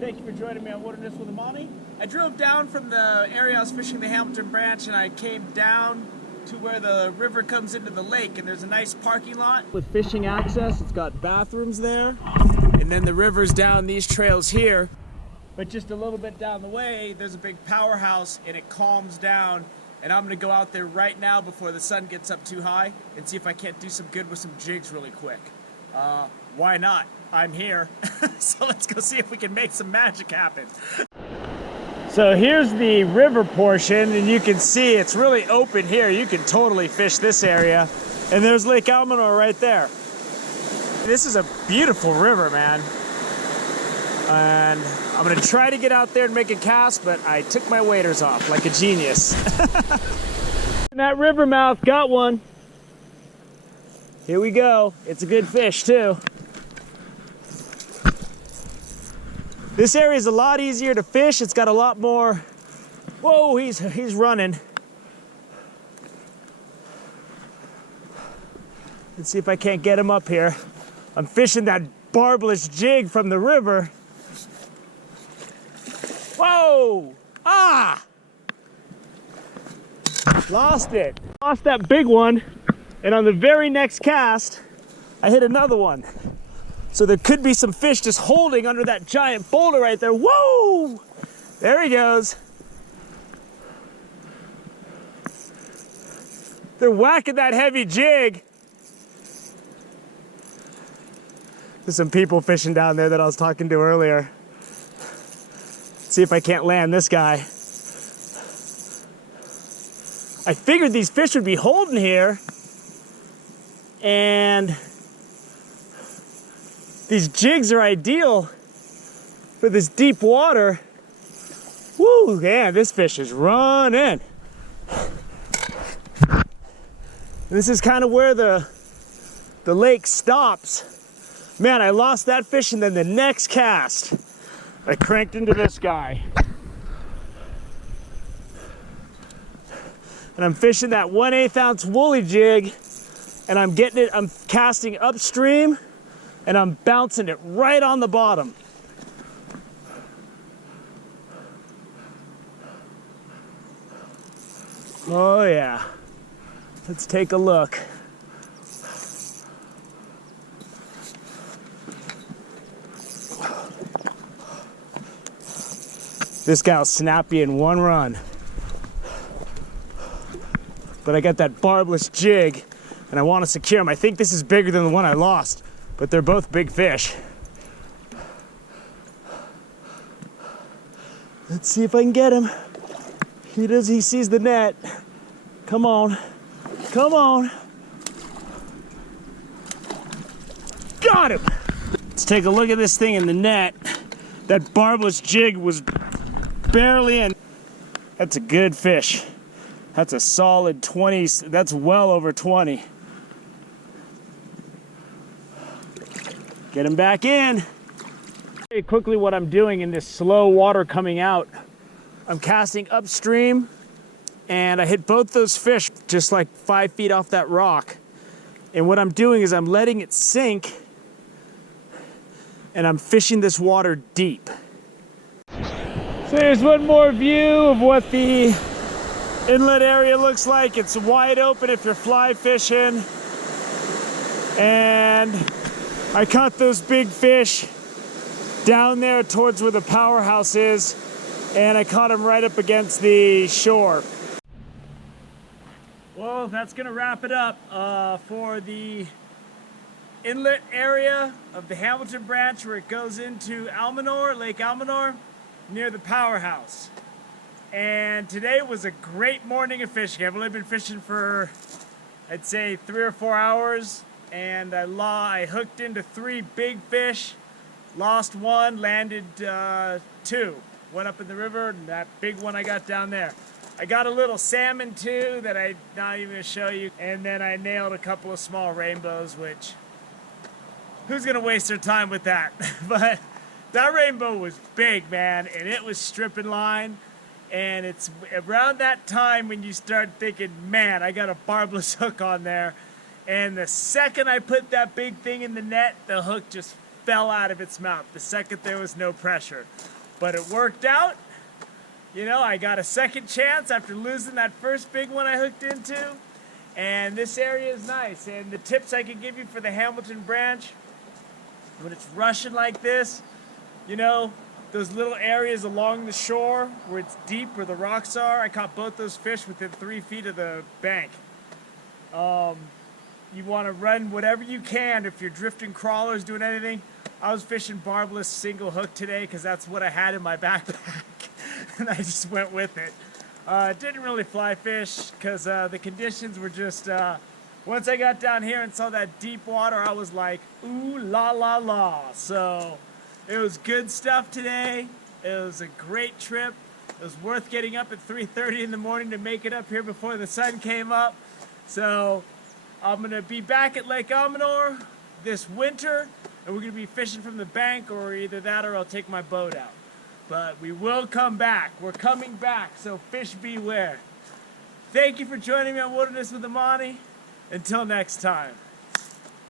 Thank you for joining me on Wilderness with Amani. I drove down from the area I was fishing the Hamilton Branch and I came down to where the river comes into the lake, and there's a nice parking lot with fishing access. It's got bathrooms there, and then the river's down these trails here. But just a little bit down the way, there's a big powerhouse and it calms down. And I'm gonna go out there right now before the sun gets up too high and see if I can't do some good with some jigs really quick. Why not? I'm here. So let's go see if we can make some magic happen. So here's the river portion, and you can see it's really open here. You can totally fish this area. And there's Lake Almanor right there. This is a beautiful river, man. And I'm gonna try to get out there and make a cast, but I took my waders off like a genius. That river mouth got one. Here we go. It's a good fish too. This area is a lot easier to fish. It's got a lot more. Whoa, he's running. Let's see if I can't get him up here. I'm fishing that barbless jig from the river. Whoa! Ah! Lost it. Lost that big one. And on the very next cast, I hit another one. So there could be some fish just holding under that giant boulder right there. Whoa! There he goes. They're whacking that heavy jig. There's some people fishing down there that I was talking to earlier. See if I can't land this guy. I figured these fish would be holding here, and these jigs are ideal for this deep water. Woo, yeah, this fish is running. This is kind of where the lake stops. Man, I lost that fish, and then the next cast, I cranked into this guy. And I'm fishing that 1/8 ounce woolly jig, and I'm casting upstream, and I'm bouncing it right on the bottom. Oh yeah. Let's take a look. This guy'll snap you in one run. But I got that barbless jig, and I want to secure him. I think this is bigger than the one I lost, but they're both big fish. Let's see if I can get him. He sees the net. Come on, come on. Got him. Let's take a look at this thing in the net. That barbless jig was barely in. That's a good fish. That's a solid 20, that's well over 20. Get him back in. Very quickly what I'm doing in this slow water coming out, I'm casting upstream, and I hit both those fish just like 5 feet off that rock. And what I'm doing is I'm letting it sink, and I'm fishing this water deep. So here's one more view of what the inlet area looks like. It's wide open if you're fly fishing. And I caught those big fish down there towards where the powerhouse is, and I caught them right up against the shore. Well, that's gonna wrap it up for the inlet area of the Hamilton Branch where it goes into Almanor, Lake Almanor, near the powerhouse. And today was a great morning of fishing. I've only been fishing for, I'd say, 3 or 4 hours, and I hooked into 3 big fish, lost 1, landed 2. One up in the river, and that big one I got down there. I got a little salmon too that I'm not even gonna show you, and then I nailed a couple of small rainbows, which, who's gonna waste their time with that? But that rainbow was big, man, and it was stripping line. And it's around that time when you start thinking, man, I got a barbless hook on there. And the second I put that big thing in the net, the hook just fell out of its mouth the second there was no pressure. But it worked out. You know, I got a second chance after losing that first big one I hooked into. And this area is nice. And the tips I can give you for the Hamilton branch, when it's rushing like this, you know, those little areas along the shore where it's deep, where the rocks are, I caught both those fish within 3 feet of the bank. You want to run whatever you can if you're drifting crawlers, doing anything. I was fishing barbless single hook today because that's what I had in my backpack, and I just went with it. Didn't really fly fish because the conditions were just, once I got down here and saw that deep water, I was like, ooh la la la. So it was good stuff today. It was a great trip. It was worth getting up at 3:30 in the morning to make it up here before the sun came up. So I'm gonna be back at Lake Almanor this winter, and we're gonna be fishing from the bank, or either that or I'll take my boat out. But we will come back. We're coming back, so fish beware. Thank you for joining me on Wilderness with Amani. Until next time.